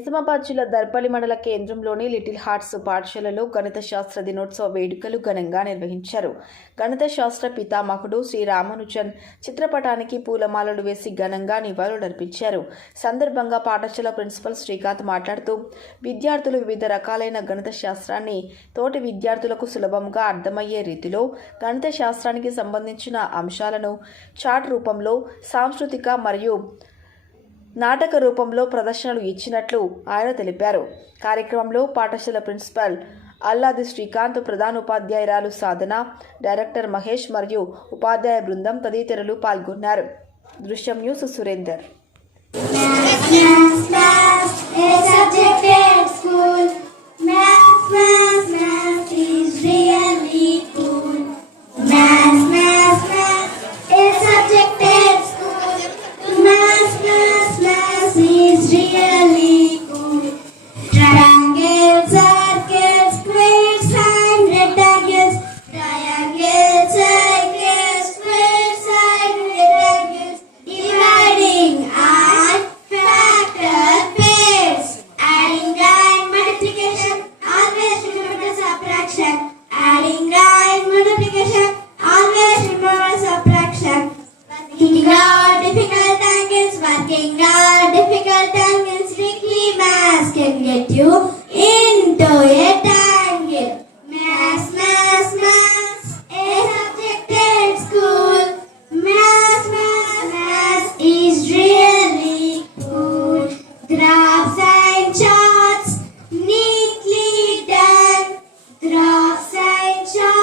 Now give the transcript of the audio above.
నిజామాబాద్ జిల్లా దర్పల్లి మండల కేంద్రంలోని లిటిల్ హార్ట్స్ పాఠశాలలో గణిత శాస్త్ర దినోత్సవ వేడుకలు ఘనంగా నిర్వహించారు. గణిత శాస్త్ర పితామహుడు శ్రీ రామానుజన్ చిత్రపటానికి పూలమాలలు వేసి ఘనంగా నివాళులర్పించారు. సందర్భంగా పాఠశాల ప్రిన్సిపల్ శ్రీకాంత్ మాట్లాడుతూ విద్యార్థులు వివిధ రకాలైన గణిత శాస్త్రాన్ని తోటి విద్యార్థులకు సులభంగా అర్థమయ్యే రీతిలో గణిత శాస్త్రానికి సంబంధించిన అంశాలను చార్ట్ రూపంలో, సాంస్కృతిక మరియు నాటక రూపంలో ప్రదర్శనలు ఇచ్చినట్లు ఆయన తెలిపారు. కార్యక్రమంలో పాఠశాల ప్రిన్సిపల్ అల్లాది శ్రీకాంత్, ప్రధానోపాధ్యాయురాలు సాధన, డైరెక్టర్ మహేష్ మరియు ఉపాధ్యాయ బృందం తదితరులు పాల్గొన్నారు. Drishyam news Surender. Adding, rise, multiplication, always remember subtraction. Working out difficult angles, working out difficult angles, weekly maths can get you into a tangle. Maths, maths, maths, a subject at school. Maths, maths, maths is really cool. Graphs and charts, neatly done. Graphs and charts.